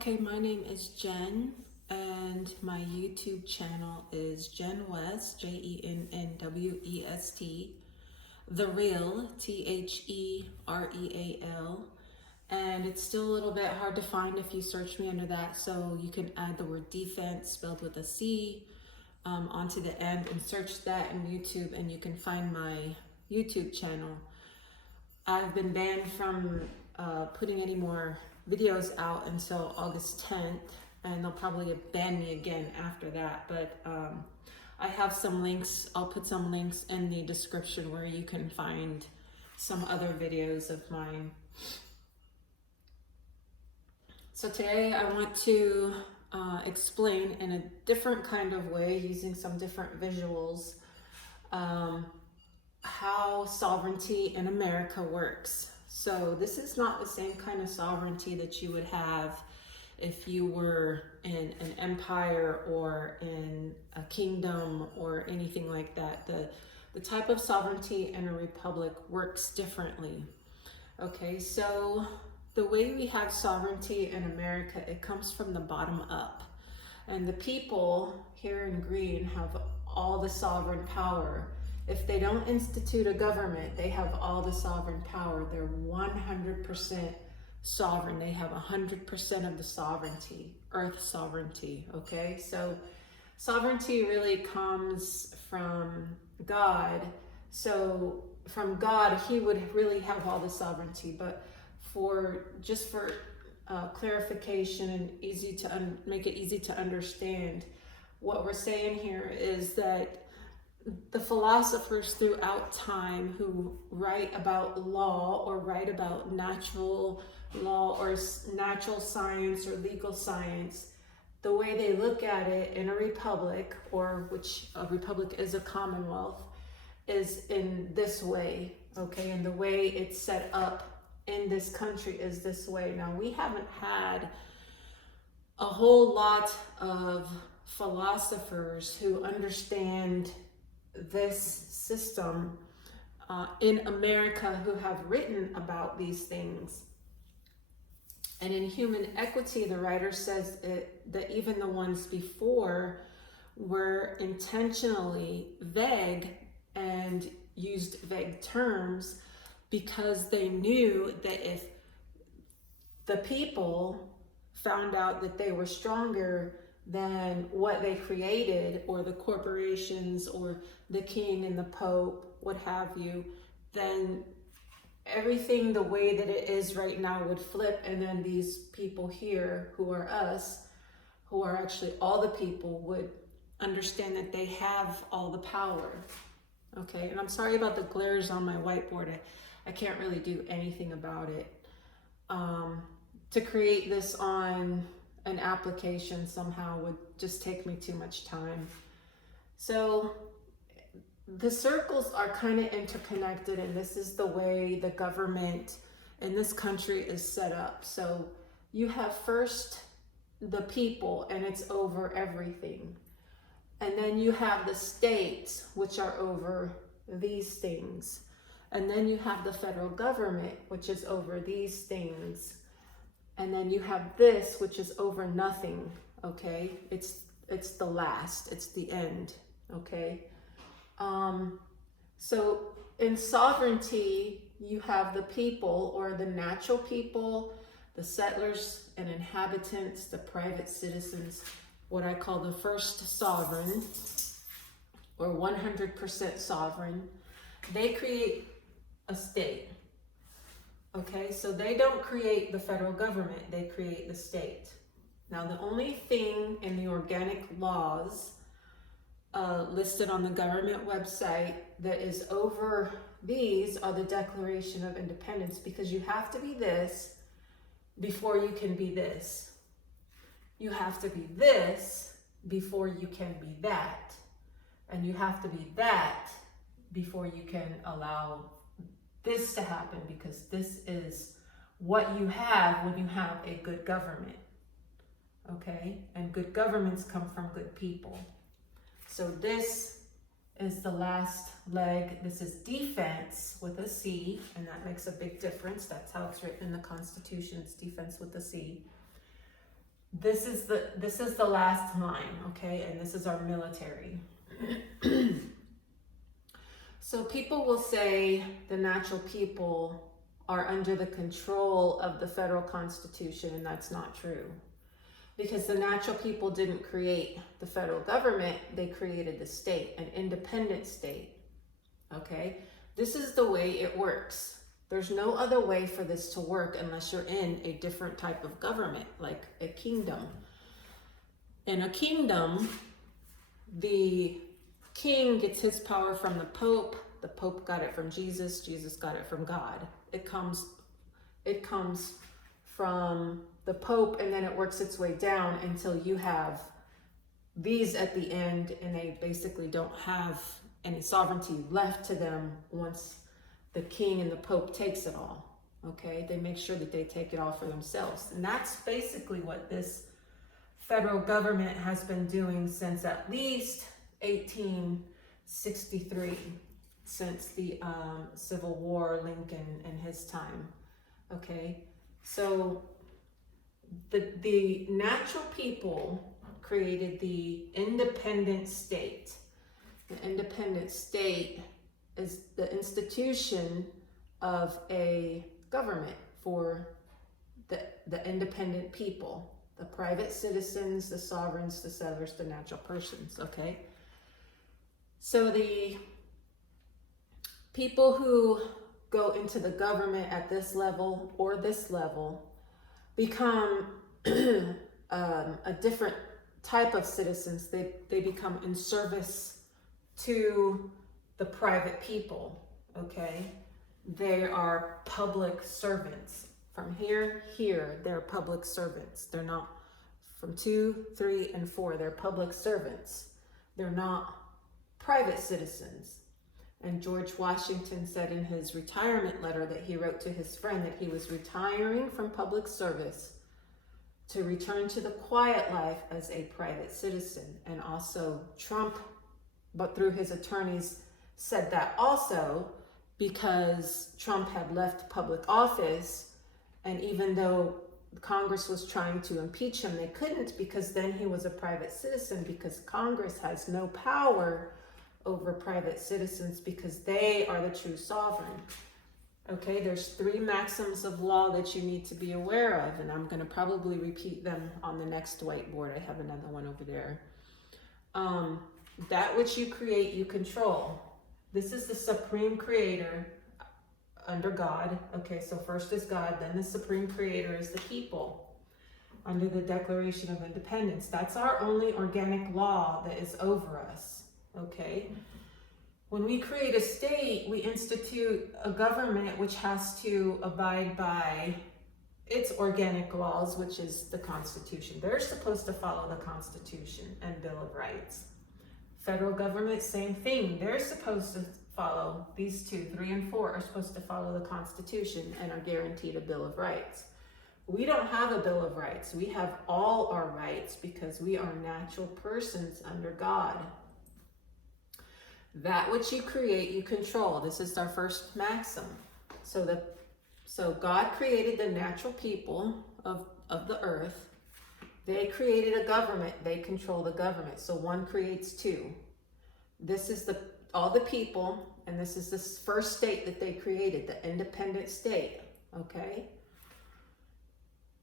Okay, my name is Jen, and my YouTube channel is Jen West, JENNWEST, The Real, THEREAL, and it's still a little bit hard to find if you search me under that, so you can add the word defense spelled with a C onto the end and search that in YouTube, and you can find my YouTube channel. I've been banned from putting any more videos out until August 10th, and they'll probably ban me again after that. But I have some links. I'll put some links in the description where you can find some other videos of mine. So today I want to explain in a different kind of way, using some different visuals, how sovereignty in America works. So this is not the same kind of sovereignty that you would have if you were in an empire or in a kingdom or anything like that. The type of sovereignty in a republic works differently. Okay, so the way we have sovereignty in America, it comes from the bottom up. And the people here in green have all the sovereign power. If they don't institute a government, they have all the sovereign power. They're 100% sovereign. They have 100% of the sovereignty, earth sovereignty, okay? So sovereignty really comes from God. So from God, he would really have all the sovereignty. But for clarification and make it easy to understand, what we're saying here is that the philosophers throughout time who write about law or write about natural law or natural science or legal science, the way they look at it in a republic, or which a republic is a commonwealth, is in this way, okay? And the way it's set up in this country is this way. Now, we haven't had a whole lot of philosophers who understand this system in America who have written about these things. And in Human Equity, the writer says that even the ones before were intentionally vague and used vague terms because they knew that if the people found out that they were stronger than what they created, or the corporations or the king and the pope, what have you, then everything the way that it is right now would flip, and then these people here who are us, who are actually all the people, would understand that they have all the power. Okay, and I'm sorry about the glares on my whiteboard. I can't really do anything about it. To create this on an application somehow would just take me too much time. So the circles are kind of interconnected, and this is the way the government in this country is set up. So you have first the people, and it's over everything. And then you have the states, which are over these things. And then you have the federal government, which is over these things. And then you have this, which is over nothing, okay? It's the last, it's the end, okay? So in sovereignty, you have the people, or the natural people, the settlers and inhabitants, the private citizens, what I call the first sovereign, or 100% sovereign. They create a state. Okay, so they don't create the federal government, they create the state. Now, the only thing in the organic laws listed on the government website that is over these are the Declaration of Independence, because you have to be this before you can be this. You have to be this before you can be that. And you have to be that before you can allow this to happen, because this is what you have when you have a good government, okay? And good governments come from good people. So this is the last leg. This is defense with a C, and that makes a big difference. That's how it's written in the Constitution. It's defense with a C. this is the last time, okay? And this is our military. So people will say the natural people are under the control of the federal constitution, and that's not true. Because the natural people didn't create the federal government, they created the state, an independent state, okay? This is the way it works. There's no other way for this to work unless you're in a different type of government, like a kingdom. In a kingdom, the king gets his power from the Pope got it from Jesus got it from God. It comes from the Pope, and then it works its way down until you have these at the end, and they basically don't have any sovereignty left to them once the king and the Pope takes it all, okay? They make sure that they take it all for themselves. And that's basically what this federal government has been doing since at least 1863, since the Civil War, Lincoln and his time, okay? So the natural people created the independent state. The independent state is the institution of a government for the independent people, the private citizens, the sovereigns, the settlers, the natural persons, okay? So the people who go into the government at this level or this level become a different type of citizens. They become in service to the private people, okay? They are public servants. From here, they're public servants. They're not from 2, 3, and 4. They're public servants. They're not private citizens. And George Washington said in his retirement letter that he wrote to his friend that he was retiring from public service to return to the quiet life as a private citizen. And also Trump, but through his attorneys, said that also because Trump had left public office, and even though Congress was trying to impeach him, they couldn't, because then he was a private citizen, because Congress has no power over private citizens because they are the true sovereign. Okay, there's 3 maxims of law that you need to be aware of, and I'm going to probably repeat them on the next whiteboard. I have another one over there. That which you create, you control. This is the supreme creator under God. Okay, so first is God, then the supreme creator is the people under the Declaration of Independence. That's our only organic law that is over us. Okay, when we create a state, we institute a government which has to abide by its organic laws, which is the Constitution. They're supposed to follow the Constitution and Bill of Rights. Federal government, same thing. They're supposed to follow, these 2, 3, and 4 are supposed to follow the Constitution and are guaranteed a Bill of Rights. We don't have a Bill of Rights. We have all our rights because we are natural persons under God. That which you create, you control. This is our first maxim. So God created the natural people of the earth. They created a government. They control the government. So 1 creates 2. This is all the people, and this is the first state that they created, the independent state. Okay?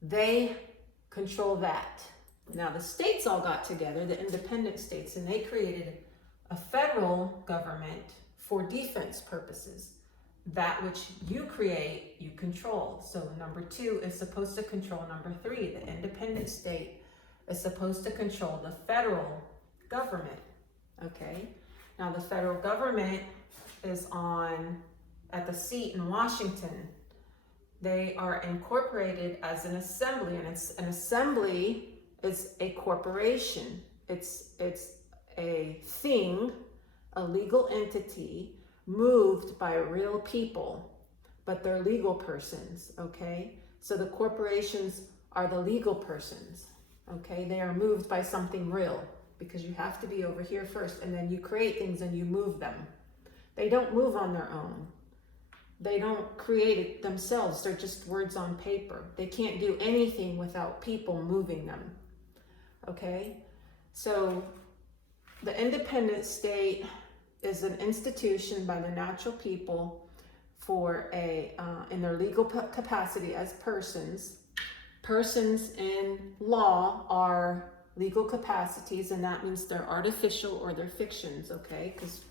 They control that. Now the states all got together, the independent states, and they created a federal government for defense purposes. That which you create, you control. So number 2 is supposed to control number 3. The independent state is supposed to control the federal government. Okay? Now the federal government is at the seat in Washington. They are incorporated as an assembly, and an assembly is a corporation. It's a thing, a legal entity moved by real people, but they're legal persons, okay? So the corporations are the legal persons, okay? They are moved by something real because you have to be over here first, and then you create things and you move them. They don't move on their own. They don't create it themselves. They're just words on paper. They can't do anything without people moving them. Okay? So the independent state is an institution by the natural people for in their legal capacity as persons. Persons in law are legal capacities, and that means they're artificial or they're fictions, okay? Because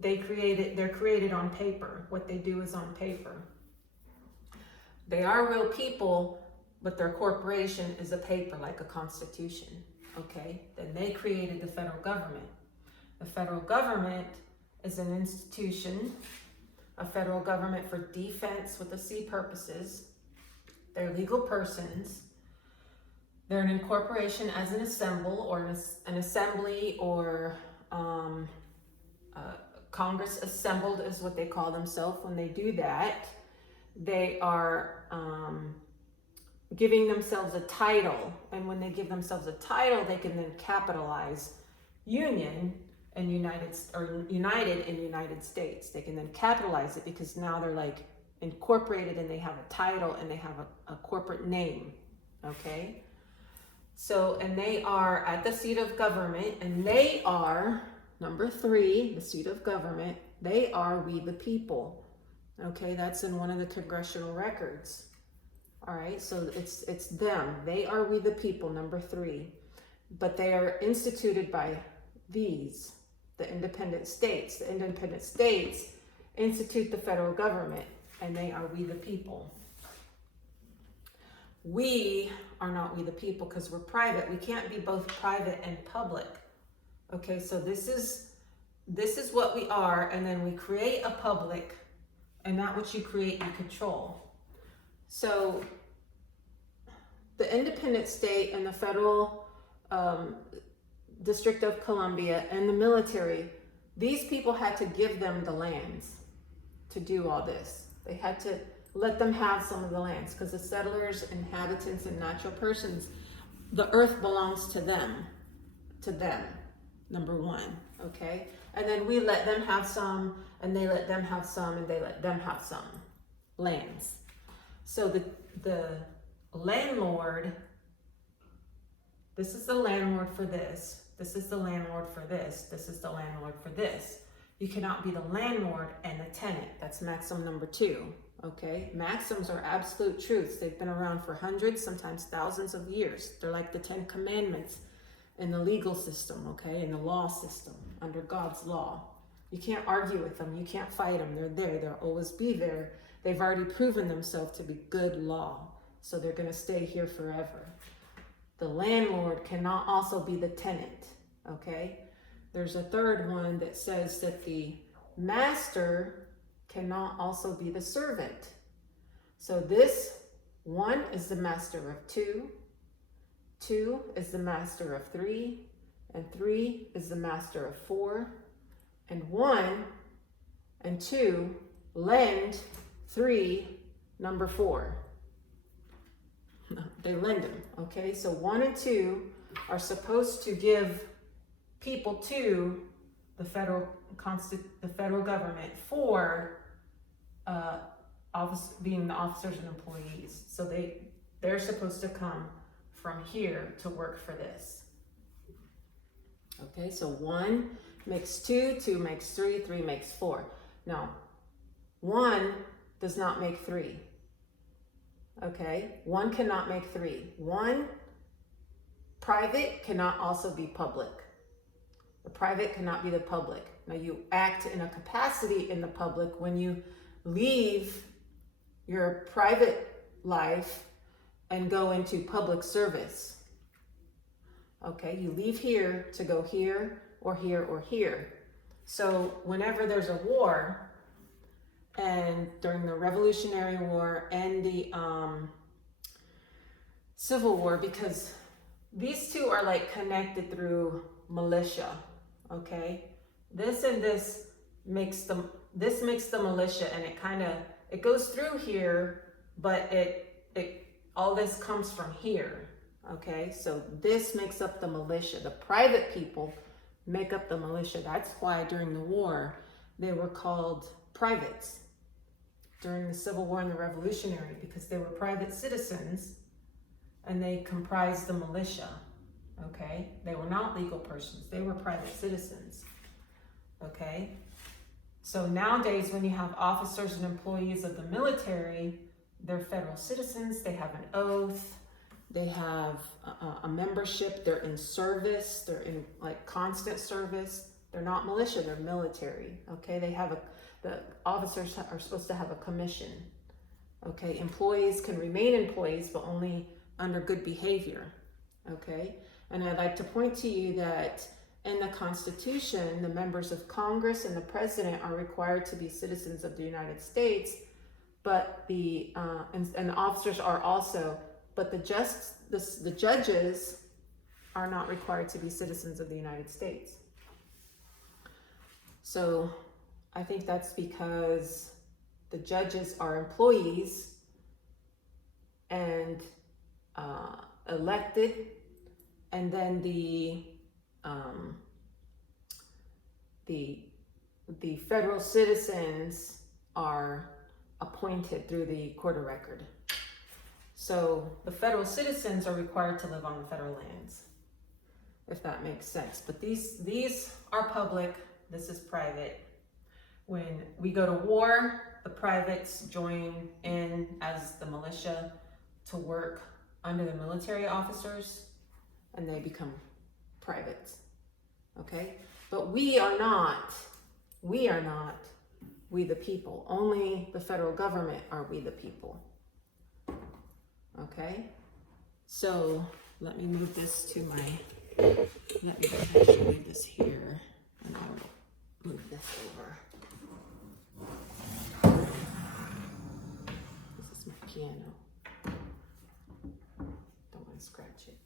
they're created on paper. What they do is on paper. They are real people, but their corporation is a paper, like a constitution, okay? Then they created the federal government. The federal government is an institution, a federal government for defense with the C purposes. They're legal persons. They're an incorporation as an assembly or Congress assembled is what they call themselves. When they do that, they are giving themselves a title. And when they give themselves a title, they can then capitalize union and united in United States. They can then capitalize it because now they're like incorporated and they have a title and they have a corporate name, okay? So, and they are at the seat of government, and they are, number 3, the seat of government, they are we the people, okay? That's in one of the congressional records, all right? So it's them, they are we the people, number 3, but they are instituted by these, the independent states. The independent states institute the federal government, and they are we the people. We are not we the people because we're private. We can't be both private and public. Okay, so this is what we are, and then we create a public, and that which you create, you control. So the independent state and the federal District of Columbia and the military, these people had to give them the lands to do all this. They had to let them have some of the lands because the settlers, inhabitants, and natural persons, the earth belongs to them, number 1, okay? And then we let them have some, and they let them have some, and they let them have some lands. So the landlord, this is the landlord for this, this is the landlord for this, this is the landlord for this. You cannot be the landlord and the tenant. That's maxim number 2, okay? Maxims are absolute truths. They've been around for hundreds, sometimes thousands of years. They're like the 10 commandments in the legal system, okay? In the law system, under God's law. You can't argue with them. You can't fight them. They're there. They'll always be there. They've already proven themselves to be good law, so they're going to stay here forever. The landlord cannot also be the tenant, okay? There's a third one that says that the master cannot also be the servant. So this 1 is the master of 2, 2 is the master of 3, and 3 is the master of 4, and 1 and 2 lend 3, number 4. They lend them, okay? So 1 and 2 are supposed to give people to the federal government for being the officers and employees. So they're supposed to come from here to work for this. Okay, so 1 makes 2, 2 makes 3, 3 makes 4. Now, 1 does not make 3. Okay, 1 cannot make 3. 1 private cannot also be public. The private cannot be the public. Now you act in a capacity in the public when you leave your private life and go into public service. Okay, you leave here to go here or here or here. So whenever there's a war, and during the Revolutionary War and the Civil War, because these two are like connected through militia, okay? This and this makes the militia, and it goes through here, but it all this comes from here, okay? So this makes up the militia. The private people make up the militia. That's why during the war they were called privates. during the Civil War and the Revolutionary, because they were private citizens and they comprised the militia. Okay, they were not legal persons, they were private citizens. Okay, so nowadays when you have officers and employees of the military, they're federal citizens, they have an oath, they have a membership, they're in service, they're in like constant service. They're not militia, they're military. Okay, the officers are supposed to have a commission. Okay, employees can remain employees, but only under good behavior. Okay, and I'd like to point to you that in the Constitution, the members of Congress and the President are required to be citizens of the United States, but the officers are also, but the judges are not required to be citizens of the United States. So I think that's because the judges are employees and elected, and then the federal citizens are appointed through the court of record. So the federal citizens are required to live on the federal lands, if that makes sense. But these are public, this is private. When we go to war, the privates join in as the militia to work under the military officers, and they become privates. Okay? But we are not, we the people. Only the federal government are we the people. Okay? So let me move this to let me actually move this here, and I'll move this over. This is my piano. Don't want to scratch it.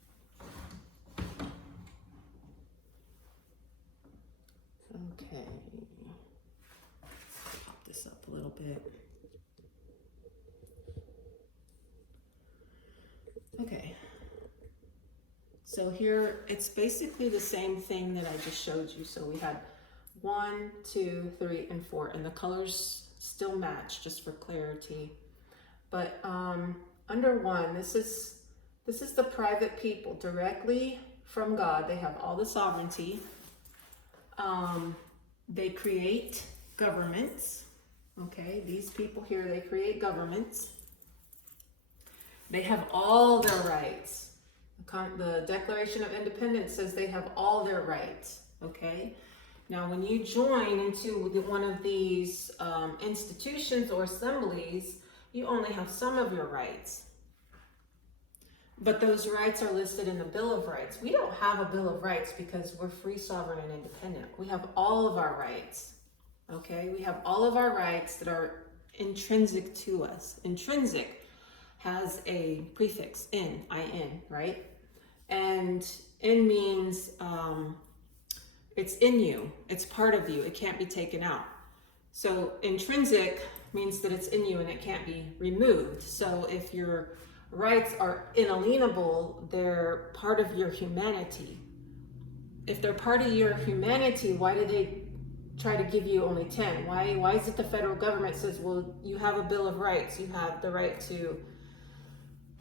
Okay. Pop this up a little bit. Okay. So here, it's basically the same thing that I just showed you. So we had 1, 2, 3, and 4, and the colors still match just for clarity. But under 1, this is the private people directly from God. They have all the sovereignty. They create governments. Okay, these people here, they create governments. They have all their rights. The Declaration of Independence says they have all their rights. Okay, now when you join into one of these institutions or assemblies, you only have some of your rights. But those rights are listed in the Bill of Rights. We don't have a Bill of Rights because we're free, sovereign, and independent. We have all of our rights. Okay, we have all of our rights that are intrinsic to us. Intrinsic has a prefix, in, right? And in means it's in you, it's part of you, it can't be taken out. So intrinsic means that it's in you and it can't be removed. So if your rights are inalienable, they're part of your humanity. If they're part of your humanity, why do they try to give you only 10? Why is it the federal government says, well, you have a Bill of Rights, you have the right to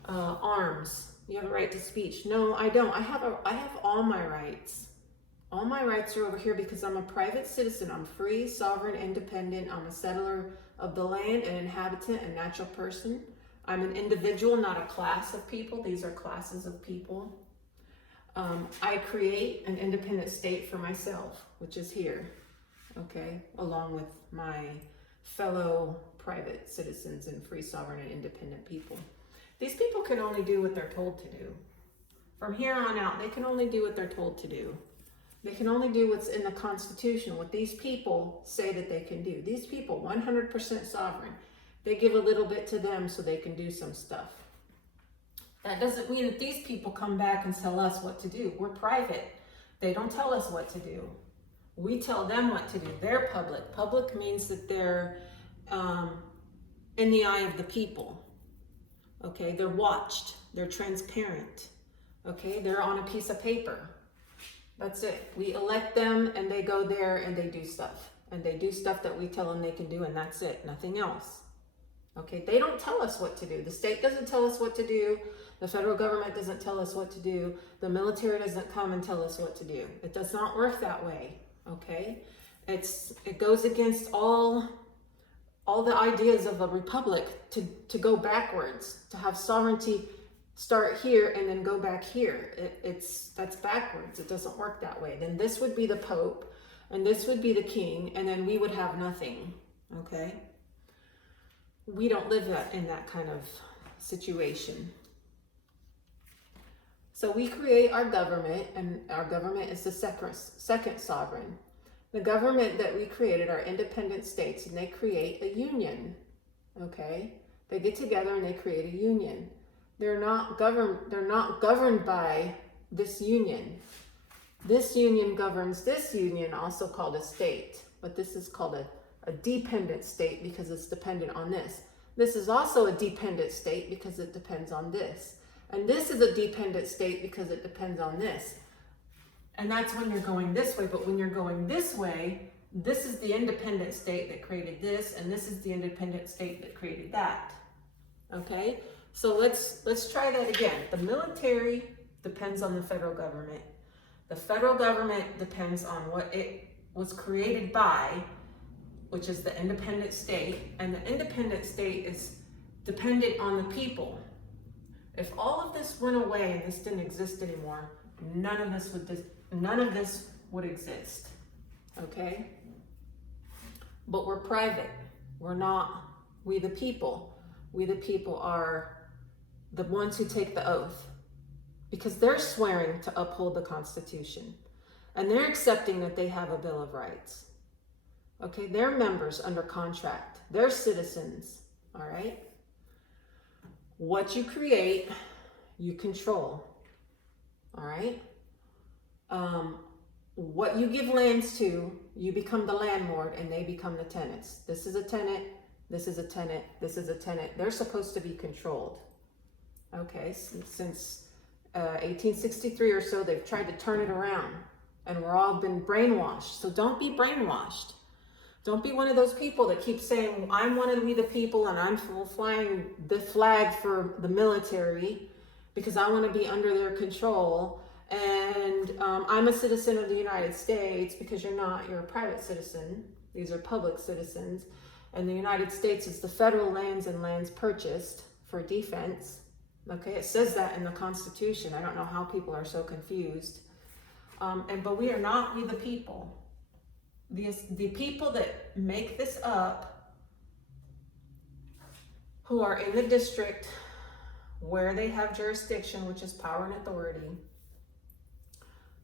arms, you have a right to speech? No, I don't. I have all my rights. All my rights are over here because I'm a private citizen. I'm free, sovereign, independent. I'm a settler of the land, an inhabitant, a natural person. I'm an individual, not a class of people. These are classes of people. I create an independent state for myself, which is here, okay, along with my fellow private citizens and free, sovereign, and independent people. These people can only do what they're told to do. From here on out, they can only do what they're told to do. They can only do what's in the Constitution, what these people say that they can do. These people, 100% sovereign. They give a little bit to them so they can do some stuff. That doesn't mean that these people come back and tell us what to do. We're private. They don't tell us what to do. We tell them what to do. They're public. Public means that they're in the eye of the people. Okay, they're watched. They're transparent. Okay, they're on a piece of paper. That's it. We elect them and they go there and they do stuff. And they do stuff that we tell them they can do, and that's it. Nothing else. Okay, they don't tell us what to do. The state doesn't tell us what to do. The federal government doesn't tell us what to do. The military doesn't come and tell us what to do. It does not work that way. Okay, it goes against all the ideas of a republic to go backwards, to have sovereignty start here and then go back here. That's backwards. It doesn't work that way. Then this would be the Pope, and this would be the king, and then we would have nothing. Okay, we don't live in that kind of situation. So we create our government, and our government is the second sovereign. The government that we created are independent states, and they create a union. Okay, they get together and they create a union. They're not governed by this union. This union governs this union, also called a state, but this is called a dependent state because it's dependent on this. This is also a dependent state because it depends on this. And this is a dependent state because it depends on this. And that's when you're going this way. But when you're going this way, this is the independent state that created this, and this is the independent state that created that. Okay? So let's try that again. The military depends on the federal government. The federal government depends on what it was created by, which is the independent state, and the independent state is dependent on the people. If all of this went away and this didn't exist anymore, none of this would exist. Okay? But we're private. We're not we the people. We the people are the ones who take the oath, because they're swearing to uphold the Constitution, and they're accepting that they have a Bill of Rights. Okay, they're members under contract. They're citizens, all right? What you create, you control, all right? What you give lands to, you become the landlord, and they become the tenants. This is a tenant, this is a tenant, this is a tenant. They're supposed to be controlled. Okay, since 1863 or so, they've tried to turn it around, and we're all been brainwashed. So don't be brainwashed. Don't be one of those people that keep saying, I'm one of we the people, and I'm flying the flag for the military because I want to be under their control. And I'm a citizen of the United States, because you're not. You're a private citizen. These are public citizens. And the United States is the federal lands and lands purchased for defense. Okay, it says that in the Constitution. I don't know how people are so confused. But we are not we the people. The people that make this up, who are in the district where they have jurisdiction, which is power and authority,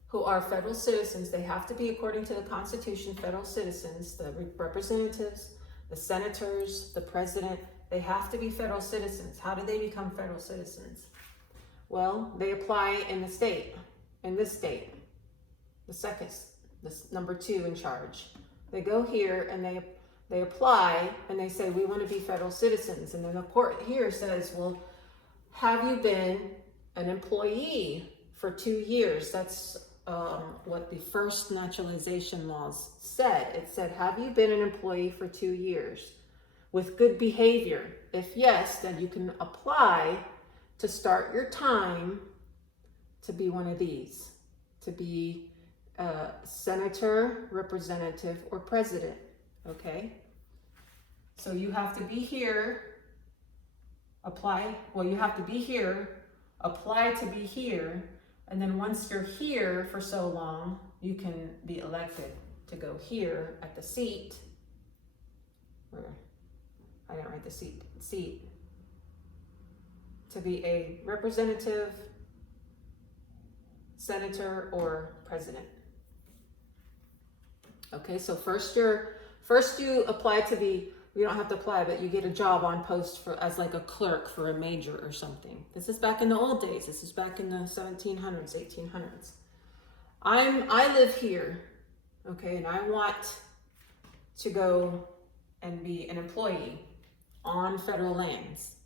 who are federal citizens, they have to be, according to the Constitution, federal citizens. The representatives, the senators, the president, they have to be federal citizens. How do they become federal citizens? Well, they apply in the state, in this state, this number 2 in charge. They go here and they apply and they say, we want to be federal citizens. And then the court here says, well, have you been an employee for 2 years? That's what the first naturalization laws said. It said, have you been an employee for 2 years with good behavior? If yes, then you can apply to start your time to be one of these, to be senator, representative, or president. Okay? So you have to be here, you have to be here, apply to be here, and then once you're here for so long, you can be elected to go here at the seat. I didn't write the seat. To be a representative, senator, or president. Okay, so first you apply to be, you don't have to apply, but you get a job on post as like a clerk for a major or something. This is back in the old days. This is back in the 1700s, 1800s. I live here, okay, and I want to go and be an employee on federal lands,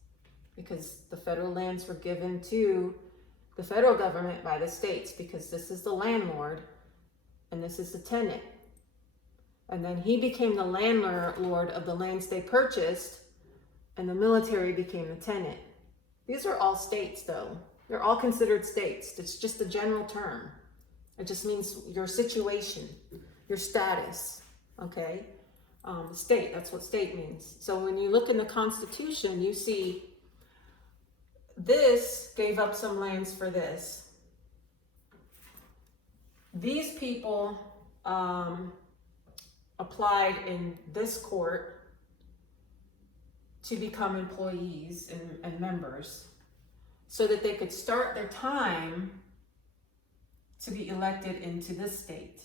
because the federal lands were given to the federal government by the states, because this is the landlord and this is the tenant. And then he became the landlord of the lands they purchased and the military became the tenant. These are all states, though. They're all considered states. It's just a general term. It just means your situation, your status, okay? State, that's what state means. So when you look in the Constitution, you see this gave up some lands for this. These people applied in this court to become employees and members so that they could start their time to be elected into this state.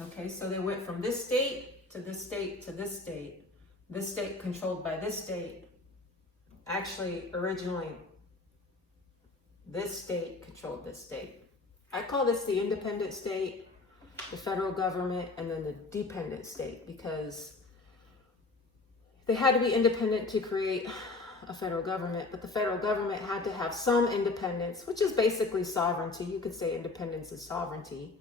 Okay, so they went from this state to this state to this state controlled by this state. Actually, originally, this state controlled this state. I call this the independent state, the federal government, and then the dependent state, because they had to be independent to create a federal government, but the federal government had to have some independence, which is basically sovereignty. You could say independence is sovereignty,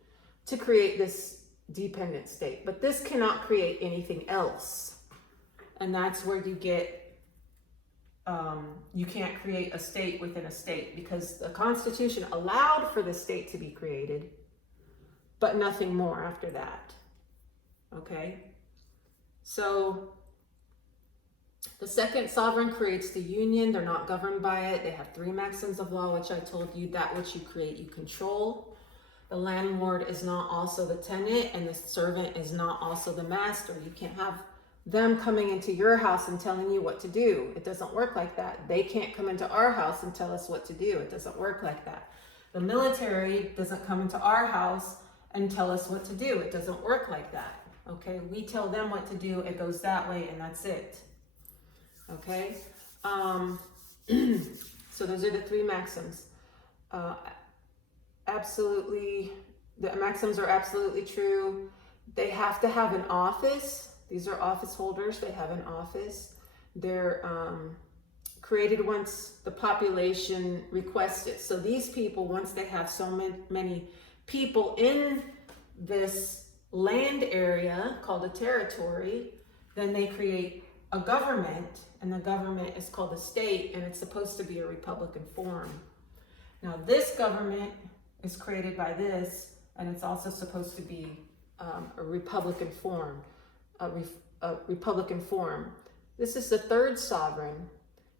to create this dependent state. But this cannot create anything else. And that's where you get, you can't create a state within a state, because the Constitution allowed for the state to be created, but nothing more after that. Okay? So the second sovereign creates the union. They're not governed by it. They have 3 maxims of law, which I told you, that which you create, you control. The landlord is not also the tenant, and the servant is not also the master. You can't have them coming into your house and telling you what to do. It doesn't work like that. They can't come into our house and tell us what to do. It doesn't work like that. The military doesn't come into our house and tell us what to do. It doesn't work like that. Okay, we tell them what to do. It goes that way, and that's it. Okay, so those are the 3 maxims. Absolutely, the maxims are absolutely true. They have to have an office. These are office holders. They have an office. They're created once the population requests it. So these people, once they have so many people in this land area called a territory, then they create a government, and the government is called a state, and it's supposed to be a Republican form. Now this government is created by this, and it's also supposed to be a Republican form, a Republican form. This is the 3rd sovereign,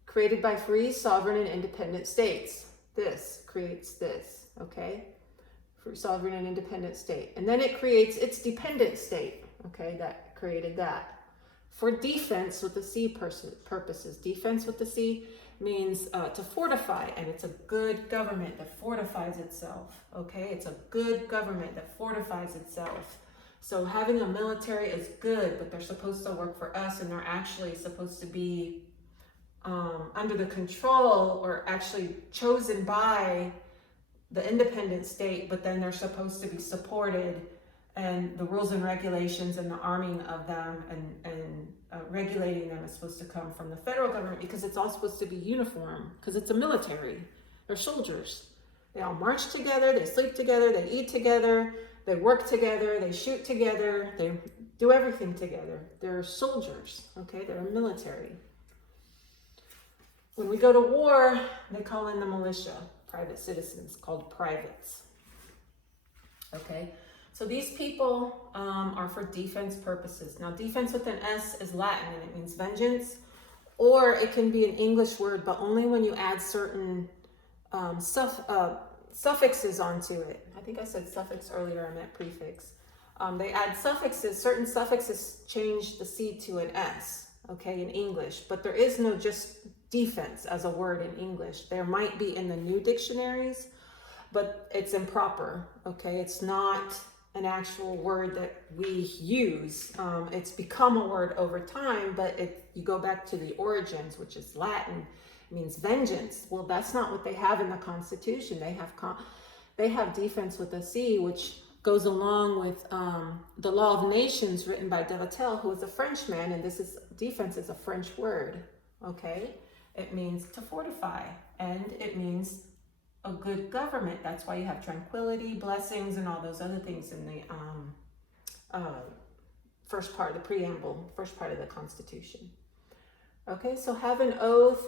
created by free, sovereign, and independent states. This creates this, okay? Free, sovereign, and independent state. And then it creates its dependent state, okay? That created that. For defense with the C purposes. Defense with the C means to fortify, and it's a good government that fortifies itself, okay? It's a good government that fortifies itself. So having a military is good, but they're supposed to work for us, and they're actually supposed to be under the control, or actually chosen by the independent state, but then they're supposed to be supported, and the rules and regulations and the arming of them and regulating them is supposed to come from the federal government, because it's all supposed to be uniform, because it's a military. They're soldiers. They all march together, they sleep together, they eat together, they work together, they shoot together, they do everything together. They're soldiers, okay? They're a military. When we go to war, they call in the militia, private citizens, called privates, okay? So these people are for defense purposes. Now, defense with an S is Latin, and it means vengeance, or it can be an English word, but only when you add certain suffixes onto it. I think I said suffix earlier, I meant prefix. They add suffixes. Certain suffixes change the C to an S, okay, in English, but there is no just defense as a word in English. There might be in the new dictionaries, but it's improper, okay? It's not an actual word that we use. It's become a word over time, but you go back to the origins, which is Latin, it means vengeance. Well, that's not what they have in the Constitution. They have defense with a C, which goes along with the Law of Nations written by Delatel, who is a Frenchman, and defense is a French word, okay? It means to fortify, and it means a good government. That's why you have tranquility, blessings, and all those other things in the first part of the preamble, first part of the Constitution. Okay, so having an oath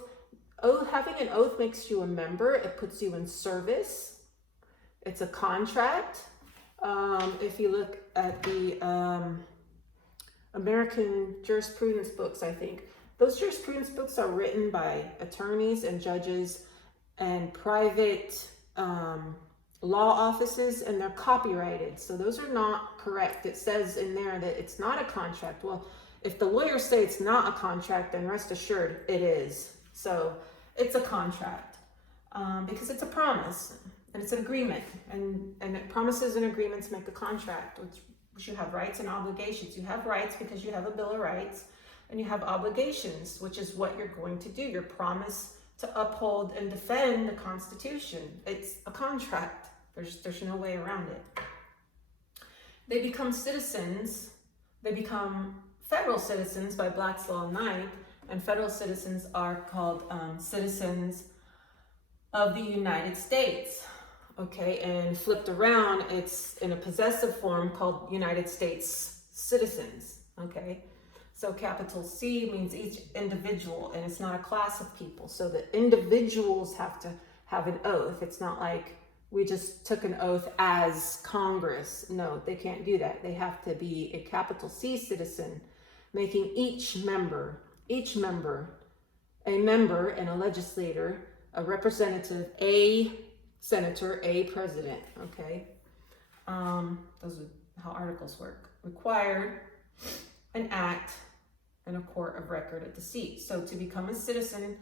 makes you a member. It puts you in service. It's a contract. If you look at the American jurisprudence books, I think those jurisprudence books are written by attorneys and judges and private law offices, and they're copyrighted. So those are not correct. It says in there that it's not a contract. Well, if the lawyers say it's not a contract, then rest assured it is. So it's a contract because it's a promise and it's an agreement, and promises and agreements make a contract, which you have rights and obligations. You have rights because you have a Bill of Rights, and you have obligations, which is what you're going to do. Your promise to uphold and defend the Constitution. It's a contract. There's no way around it. They become citizens. They become federal citizens by Black's Law 9th, and federal citizens are called citizens of the United States. Okay, and flipped around, it's in a possessive form called United States citizens. Okay, so capital C means each individual, and it's not a class of people. So the individuals have to have an oath. It's not like we just took an oath as Congress. No, they can't do that. They have to be a capital C citizen, making each member a member and a legislator, a representative, a senator, a president. Okay, those are how articles work. Required, an act, and a court of record at the seat. So to become a citizen,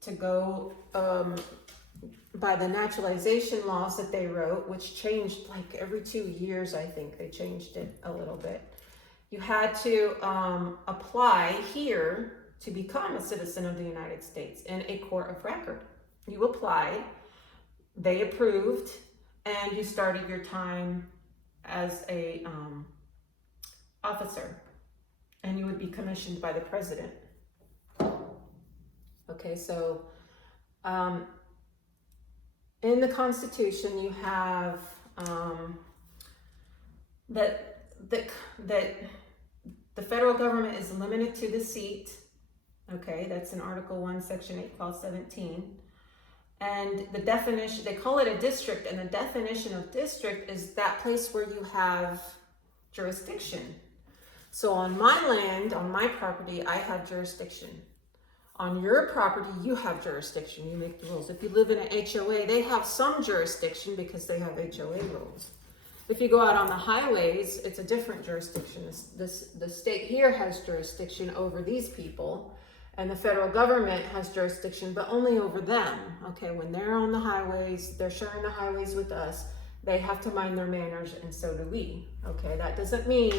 to go by the naturalization laws that they wrote, which changed like every 2 years, I think they changed it a little bit. You had to apply here to become a citizen of the United States in a court of record. You applied, they approved, and you started your time as a officer, and you would be commissioned by the president. Okay, so in the Constitution, you have that the federal government is limited to the seat. Okay, that's in Article 1, Section 8, Clause 17. And the definition, they call it a district, and the definition of district is that place where you have jurisdiction. So on my land, on my property, I have jurisdiction. On your property, you have jurisdiction. You make the rules. If you live in an HOA, they have some jurisdiction because they have HOA rules. If you go out on the highways, it's a different jurisdiction. The state here has jurisdiction over these people, and the federal government has jurisdiction, but only over them. Okay, when they're on the highways, they're sharing the highways with us. They have to mind their manners, and so do we. Okay, that doesn't mean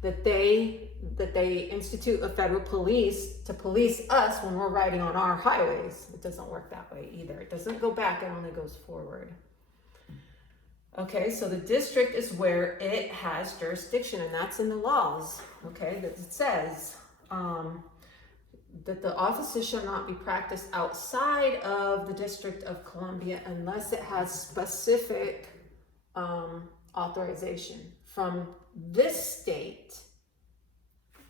that they institute a federal police to police us when we're riding on our highways. It doesn't work that way either. It doesn't go back, it only goes forward. Okay, so the district is where it has jurisdiction, and that's in the laws. Okay, that it says that the offices shall not be practiced outside of the District of Columbia unless it has specific authorization from this state,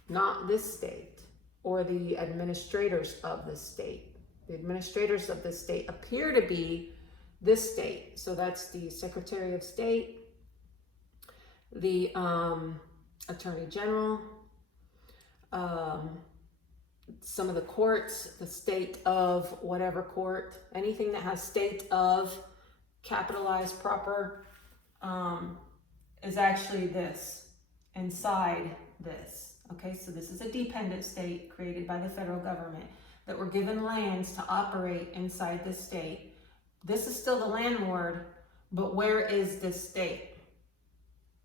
not this state, or the administrators of the state. The administrators of the state appear to be this state. So that's the Secretary of State, the Attorney General, some of the courts, the state of whatever court, anything that has state of capitalized proper is actually this, inside this. Okay, so this is a dependent state created by the federal government that were given lands to operate inside this state. This is still the landlord, but where is this state?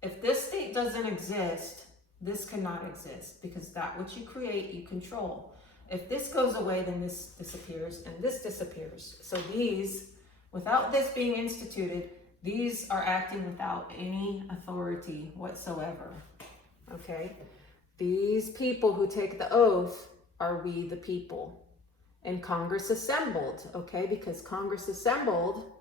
If this state doesn't exist, this cannot exist, because that which you create, you control. If this goes away, then this disappears and this disappears. So these, without this being instituted, these are acting without any authority whatsoever. Okay? These people who take the oath are we the people. And Congress assembled, okay? Because Congress assembled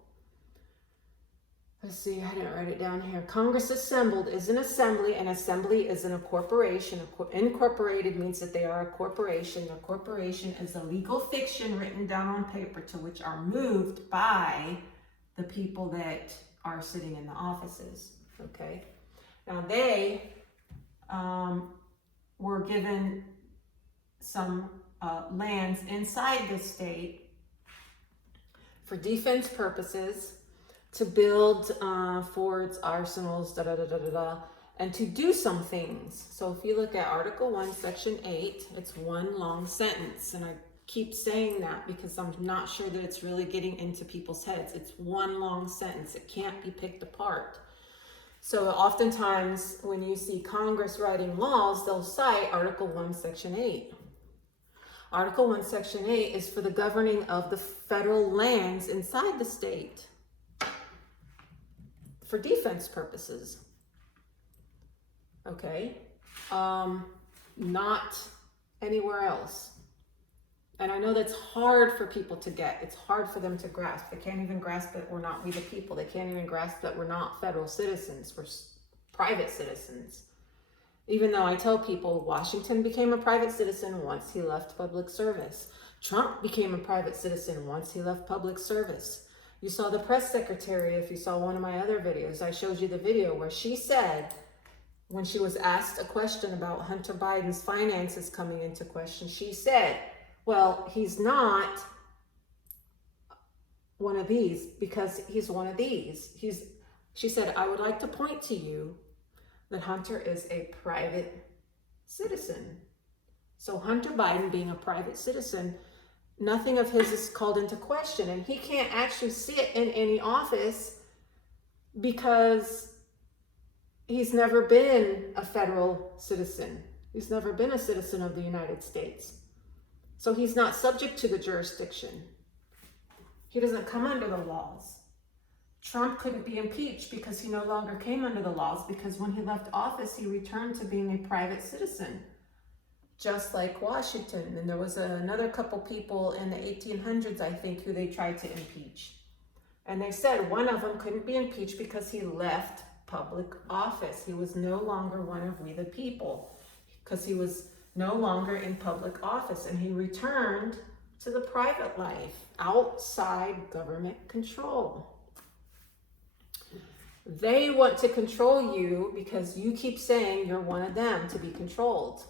let's see, I didn't write it down here. Congress assembled is an assembly, and assembly is in a corporation. Incorporated means that they are a corporation. A corporation is a legal fiction written down on paper to which are moved by the people that are sitting in the offices. Okay. Now they were given some lands inside the state for defense purposes, to build forts, arsenals, and to do some things. So if you look at Article 1, Section 8, it's one long sentence. And I keep saying that because I'm not sure that it's really getting into people's heads. It's one long sentence. It can't be picked apart. So oftentimes when you see Congress writing laws, they'll cite Article 1, Section 8. Article 1, Section 8 is for the governing of the federal lands inside the state for defense purposes. Okay? Not anywhere else. And I know that's hard for people to get. It's hard for them to grasp. They can't even grasp that we're not we the people. They can't even grasp that we're not federal citizens. We're private citizens. Even though I tell people Washington became a private citizen once he left public service. Trump became a private citizen once he left public service. You saw the press secretary, if you saw one of my other videos, I showed you the video where she said, when she was asked a question about Hunter Biden's finances coming into question, she said, well, he's not one of these because he's one of these. She said, I would like to point to you that Hunter is a private citizen. So Hunter Biden being a private citizen, nothing of his is called into question, and he can't actually sit in any office because he's never been a federal citizen. He's never been a citizen of the United States. So he's not subject to the jurisdiction. He doesn't come under the laws. Trump couldn't be impeached because he no longer came under the laws, because when he left office, he returned to being a private citizen, just like Washington. And there was another couple people in the 1800s, I think, who they tried to impeach. And they said one of them couldn't be impeached because he left public office. He was no longer one of we the people because he was no longer in public office, and he returned to the private life outside government control. They want to control you because you keep saying you're one of them to be controlled.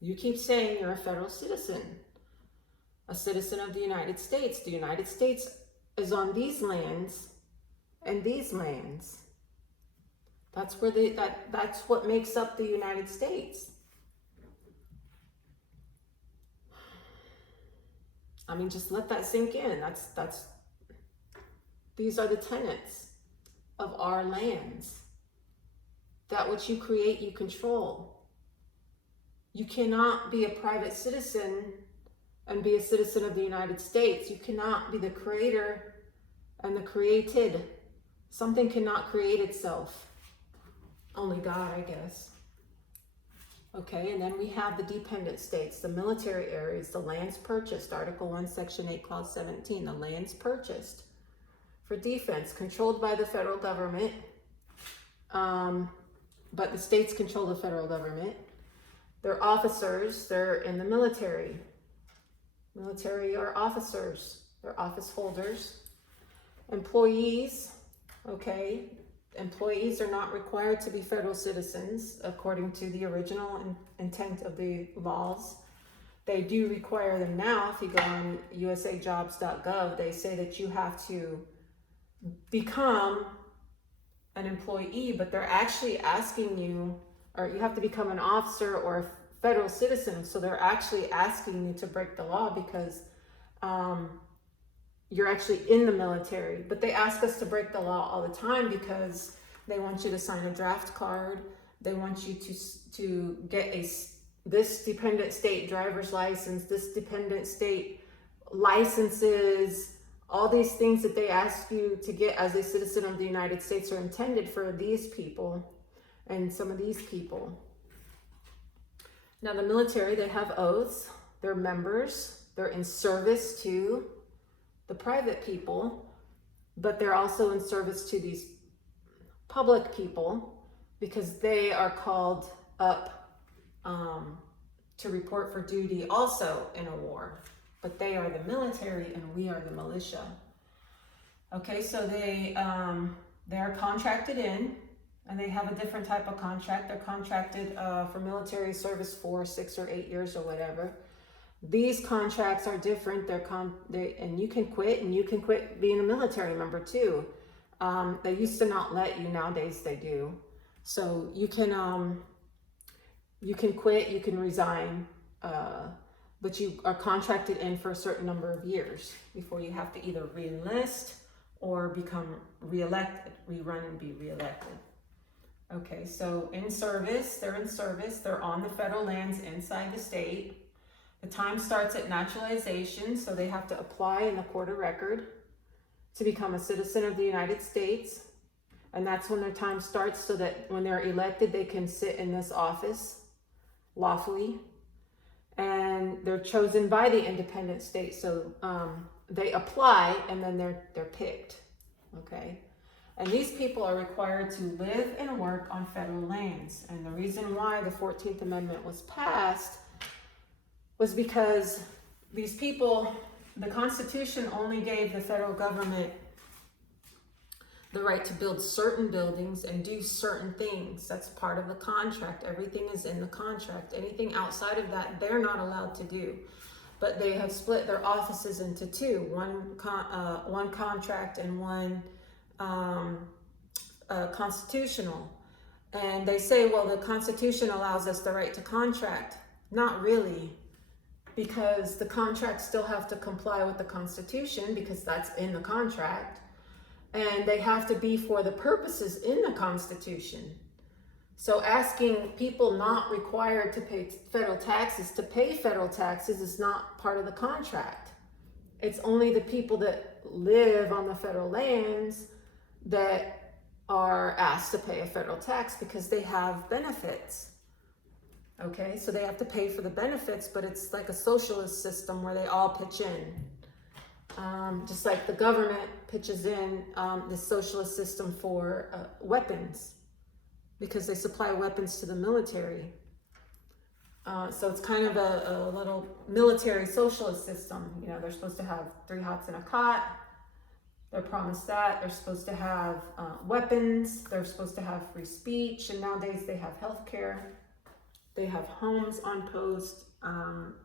You keep saying you're a federal citizen, a citizen of the United States. The United States is on these lands and these lands. That's where that's what makes up the United States. I mean, just let that sink in. These are the tenants of our lands. That which you create, you control. You cannot be a private citizen and be a citizen of the United States. You cannot be the creator and the created. Something cannot create itself. Only God, I guess. Okay, and then we have the dependent states, the military areas, the lands purchased, Article 1, Section 8, Clause 17, the lands purchased for defense, controlled by the federal government, but the states control the federal government. They're officers, they're in the military. Military are officers, they're office holders. Employees, okay, employees are not required to be federal citizens according to the original intent of the laws. They do require them now. If you go on usajobs.gov, they say that you have to become an employee, but they're actually asking you, or you have to become an officer or a federal citizen. So they're actually asking you to break the law because you're actually in the military. But they ask us to break the law all the time because they want you to sign a draft card. They want you to get this dependent state driver's license, this dependent state licenses. All these things that they ask you to get as a citizen of the United States are intended for these people and some of these people. Now the military, they have oaths. They're members. They're in service to the private people, but they're also in service to these public people because they are called up to report for duty also in a war. But they are the military and we are the militia. Okay, so they are contracted in, and they have a different type of contract. They're contracted for military service for 6 or 8 years or whatever. These contracts are different. And you can quit, and you can quit being a military member too. They used to not let you. Nowadays they do. So you can quit, you can resign, but you are contracted in for a certain number of years before you have to either re-enlist or become re-elected, rerun and be re-elected. Okay, so in service, they're on the federal lands inside the state. The time starts at naturalization, so they have to apply in the court of record to become a citizen of the United States. And that's when their time starts, so that when they're elected, they can sit in this office lawfully. And they're chosen by the independent state. So they apply and then they're picked. Okay. And these people are required to live and work on federal lands. And the reason why the 14th Amendment was passed was because these people, the Constitution only gave the federal government the right to build certain buildings and do certain things. That's part of the contract. Everything is in the contract. Anything outside of that, they're not allowed to do. But they have split their offices into two, one contract and one constitutional. And they say, well, the Constitution allows us the right to contract. Not really, because the contracts still have to comply with the Constitution because that's in the contract. And they have to be for the purposes in the Constitution. So asking people not required to pay federal taxes to pay federal taxes is not part of the contract. It's only the people that live on the federal lands that are asked to pay a federal tax because they have benefits. Okay, so they have to pay for the benefits, but it's like a socialist system where they all pitch in. Just like the government pitches in the socialist system for weapons, because they supply weapons to the military. So it's kind of a little military socialist system. You know, they're supposed to have 3 hots and a cot. They're promised that. They're supposed to have weapons. They're supposed to have free speech. And nowadays they have health care. They have homes on post.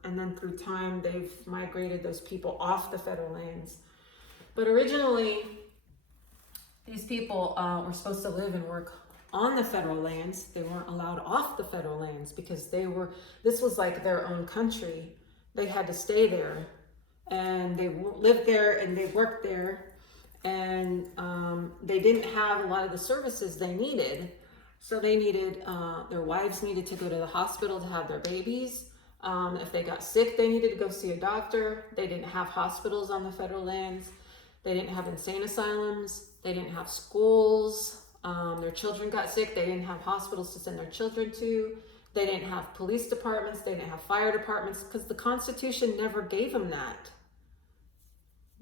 And then through time, they've migrated those people off the federal lands. But originally, these people were supposed to live and work on the federal lands. They weren't allowed off the federal lands because this was like their own country. They had to stay there, and they lived there and they worked there, and they didn't have a lot of the services they needed. So they needed, their wives needed to go to the hospital to have their babies. If they got sick, they needed to go see a doctor. They didn't have hospitals on the federal lands. They didn't have insane asylums. They didn't have schools. Their children got sick. They didn't have hospitals to send their children to. They didn't have police departments. They didn't have fire departments because the Constitution never gave them that.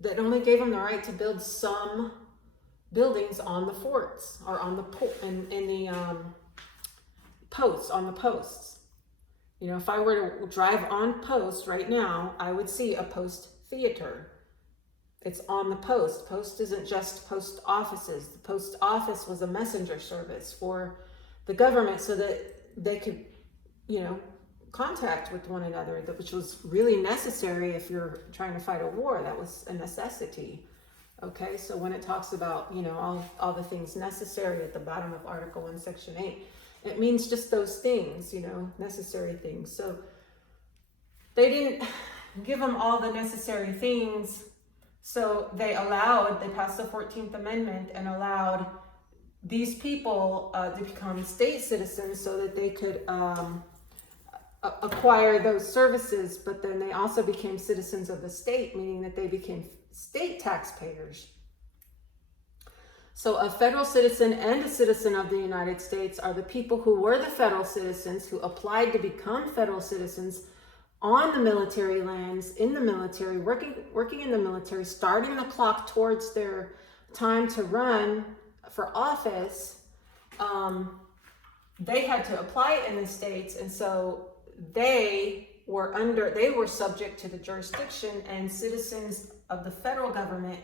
That only gave them the right to build some buildings on the forts or on the posts, on the posts. You know, if I were to drive on post right now, I would see a post theater. It's on the post. Post isn't just post offices. The post office was a messenger service for the government so that they could, you know, contact with one another, which was really necessary if you're trying to fight a war. That was a necessity. Okay, so when it talks about, you know, all the things necessary at the bottom of Article 1, Section 8, it means just those things, you know, necessary things. So they didn't give them all the necessary things. So they passed the 14th Amendment and allowed these people to become state citizens so that they could acquire those services. But then they also became citizens of the state, meaning that they became state taxpayers. So a federal citizen and a citizen of the United States are the people who were the federal citizens who applied to become federal citizens on the military lands, in the military, working in the military, starting the clock towards their time to run for office. they had to apply it in the states, and so they were subject to the jurisdiction and citizens of the federal government,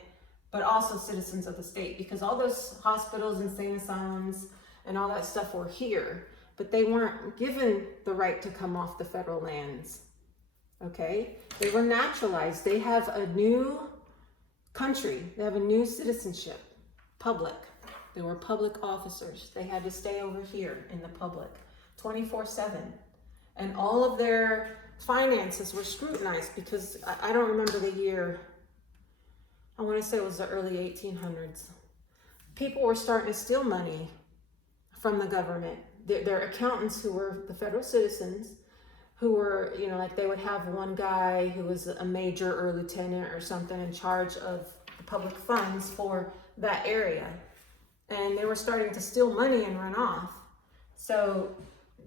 but also citizens of the state, because all those hospitals, insane asylums, and all that stuff were here, but they weren't given the right to come off the federal lands. Okay, they were naturalized. They have a new country. They have a new citizenship, public. They were public officers. They had to stay over here in the public 24/7. And all of their finances were scrutinized, because I don't remember the year. I want to say it was the early 1800s. People were starting to steal money from the government. Their accountants, who were the federal citizens, who were, like they would have one guy who was a major or lieutenant or something in charge of the public funds for that area. And they were starting to steal money and run off. So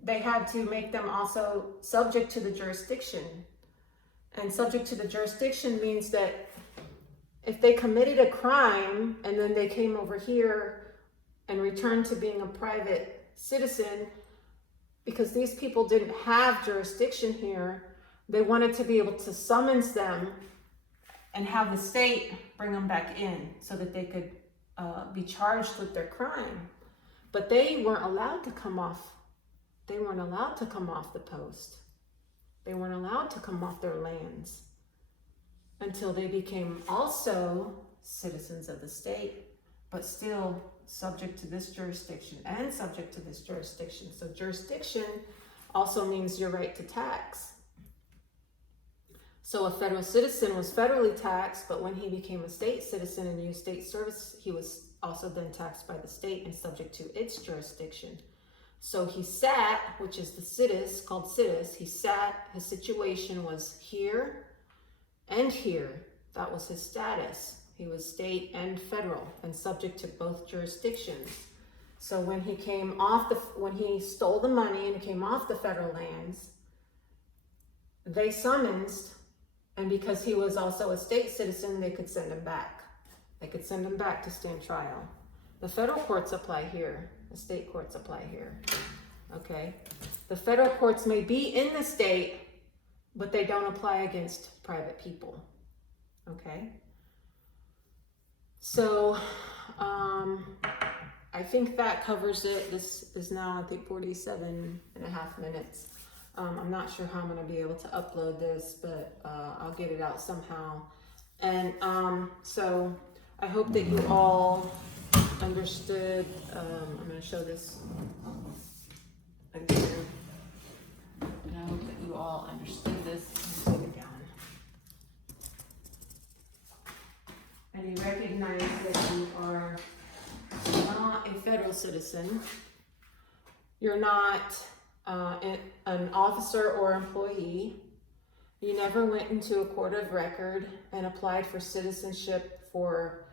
they had to make them also subject to the jurisdiction. And subject to the jurisdiction means that if they committed a crime and then they came over here and returned to being a private citizen, because these people didn't have jurisdiction here, they wanted to be able to summons them and have the state bring them back in so that they could be charged with their crime. But they weren't allowed to come off. They weren't allowed to come off the post. They weren't allowed to come off their lands until they became also citizens of the state, but still subject to this jurisdiction and subject to this jurisdiction. So jurisdiction also means your right to tax. So a federal citizen was federally taxed, but when he became a state citizen and used state service, he was also then taxed by the state and subject to its jurisdiction. So he sat, which is the situs, called situs, he sat, his situation was here and here. That was his status. He was state and federal and subject to both jurisdictions. So when he stole the money and came off the federal lands, they summoned, and because he was also a state citizen, they could send him back. They could send him back to stand trial. The federal courts apply here. The state courts apply here. Okay? The federal courts may be in the state, but they don't apply against private people. Okay? So, I think that covers it. This is now, I think, 47 and a half minutes. I'm not sure how I'm going to be able to upload this, but I'll get it out somehow. And so I hope that you all understood. I'm going to show this again. And I hope that you all understood this. Take it down. And you recognize that you are not a federal citizen. You're not an officer or employee. You never went into a court of record and applied for citizenship for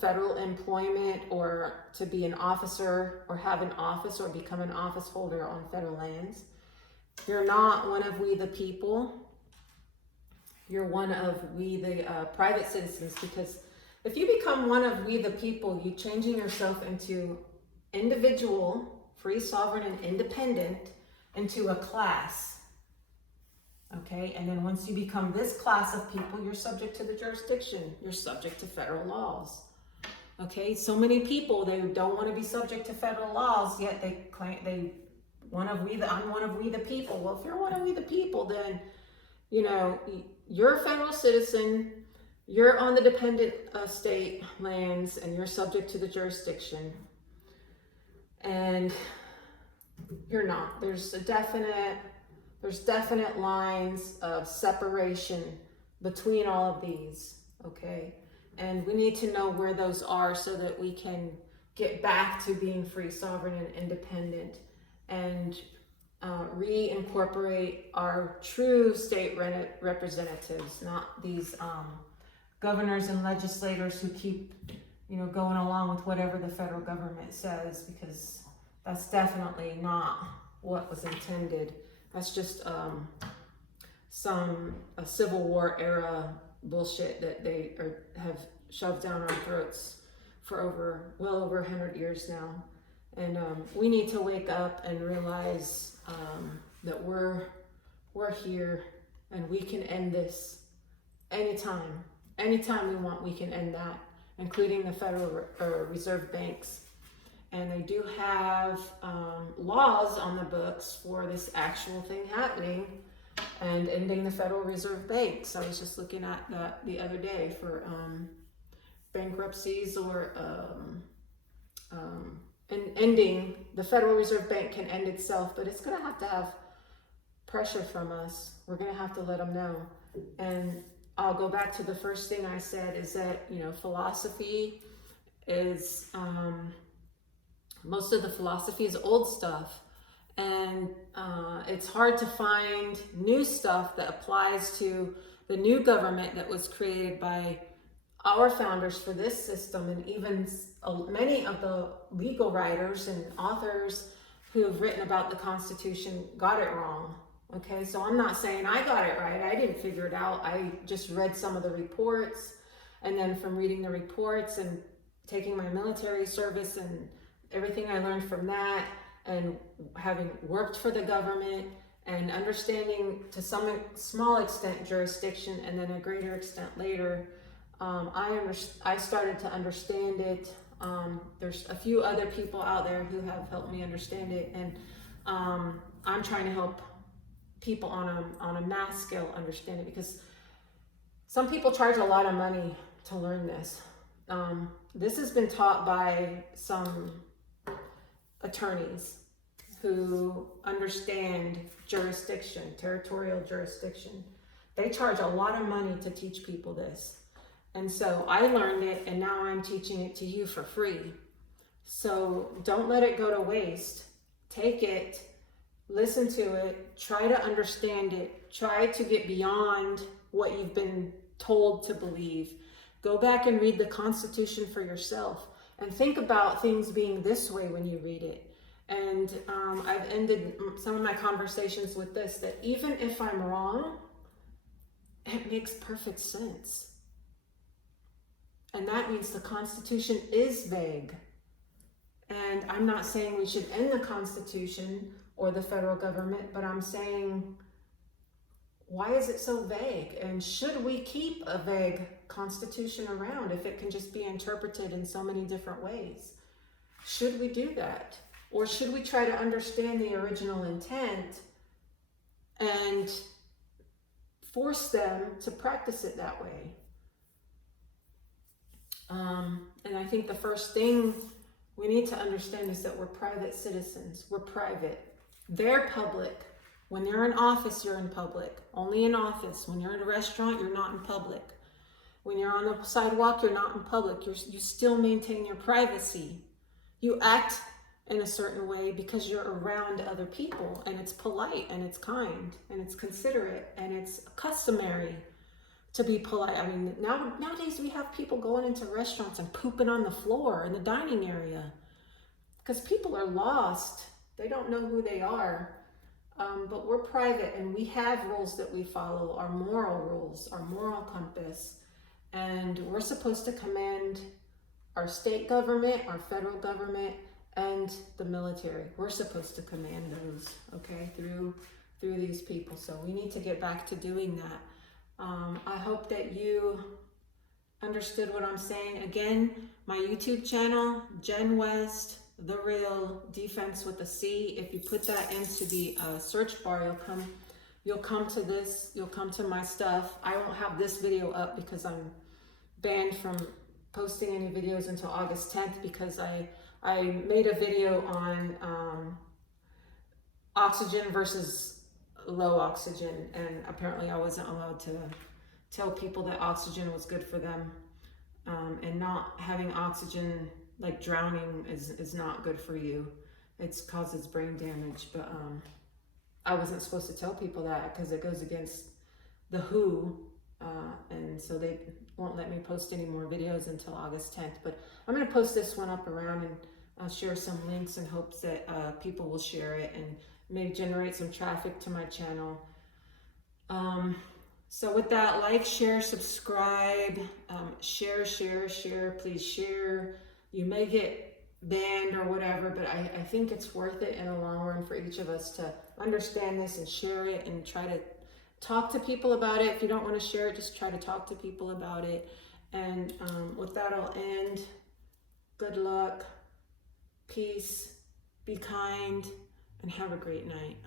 federal employment, or to be an officer or have an office or become an office holder on federal lands. You're not one of we the people. You're one of we the private citizens, because if you become one of we the people, you're changing yourself into individual, free, sovereign, and independent, into a class. Okay, and then once you become this class of people, you're subject to the jurisdiction. You're subject to federal laws. Okay, so many people, they don't want to be subject to federal laws, yet they claim I'm one of we the people. Well, if you're one of we the people, then you're a federal citizen, you're on the dependent state lands, and you're subject to the jurisdiction. And you're not. There's definite lines of separation between all of these, okay? And we need to know where those are so that we can get back to being free, sovereign, and independent, and reincorporate our true state representatives, not these governors and legislators who keep, going along with whatever the federal government says, because that's definitely not what was intended. That's just some Civil War era bullshit that they have shoved down our throats for well over 100 years now. And we need to wake up and realize that we're here and we can end this anytime. Anytime we want, we can end that, including the Federal Reserve banks. And they do have laws on the books for this actual thing happening and ending the Federal Reserve banks. I was just looking at that the other day for bankruptcies or and ending. The Federal Reserve Bank can end itself, but it's going to have pressure from us. We're going to have to let them know. And I'll go back to the first thing I said is that, you know, philosophy is, most of the philosophy is old stuff. And it's hard to find new stuff that applies to the new government that was created by our founders for this system, and even many of the legal writers and authors who have written about the Constitution got it wrong. Okay, so I'm not saying I got it right. I didn't figure it out. I just read some of the reports, and then from reading the reports and taking my military service and everything I learned from that, and having worked for the government and understanding to some small extent jurisdiction, and then a greater extent later, I started to understand it. There's a few other people out there who have helped me understand it, and I'm trying to help people on a mass scale understand it, because some people charge a lot of money to learn this. This has been taught by some attorneys who understand jurisdiction, territorial jurisdiction. They charge a lot of money to teach people this. And so I learned it, and now I'm teaching it to you for free. So don't let it go to waste. Take it, listen to it, try to understand it, try to get beyond what you've been told to believe. Go back and read the Constitution for yourself, and think about things being this way when you read it. And I've ended some of my conversations with this, that even if I'm wrong, it makes perfect sense. And that means the Constitution is vague. And I'm not saying we should end the Constitution or the federal government, but I'm saying, why is it so vague? And should we keep a vague Constitution around if it can just be interpreted in so many different ways? Should we do that? Or should we try to understand the original intent and force them to practice it that way? And I think the first thing we need to understand is that we're private citizens. We're private. They're public. When you're in office, you're in public. Only in office. When you're in a restaurant, you're not in public. When you're on the sidewalk, you're not in public. You still maintain your privacy. You act in a certain way because you're around other people, and it's polite, and it's kind, and it's considerate, and it's customary to be polite. I mean, nowadays we have people going into restaurants and pooping on the floor in the dining area because people are lost. They don't know who they are. But we're private, and we have rules that we follow, our moral rules, our moral compass. And we're supposed to command our state government, our federal government, and the military. We're supposed to command those, okay, through these people. So we need to get back to doing that. I hope that you understood what I'm saying. Again, my YouTube channel, Jen West, The Real Defense with a C. If you put that into the search bar, you'll come to this, you'll come to my stuff. I won't have this video up because I'm banned from posting any videos until August 10th, because I made a video on oxygen versus low oxygen, and apparently I wasn't allowed to tell people that oxygen was good for them, and not having oxygen, like drowning, is not good for you. It causes brain damage. But I wasn't supposed to tell people that because it goes against the WHO, and so they won't let me post any more videos until August 10th. But I'm going to post this one up around and share some links in hopes that people will share it and maybe generate some traffic to my channel. So with that, like, share, subscribe, share, please share. You may get banned or whatever, but I think it's worth it in the long run for each of us to understand this and share it and try to talk to people about it. If you don't want to share it, just try to talk to people about it. And with that, I'll end. Good luck, peace, be kind, and have a great night.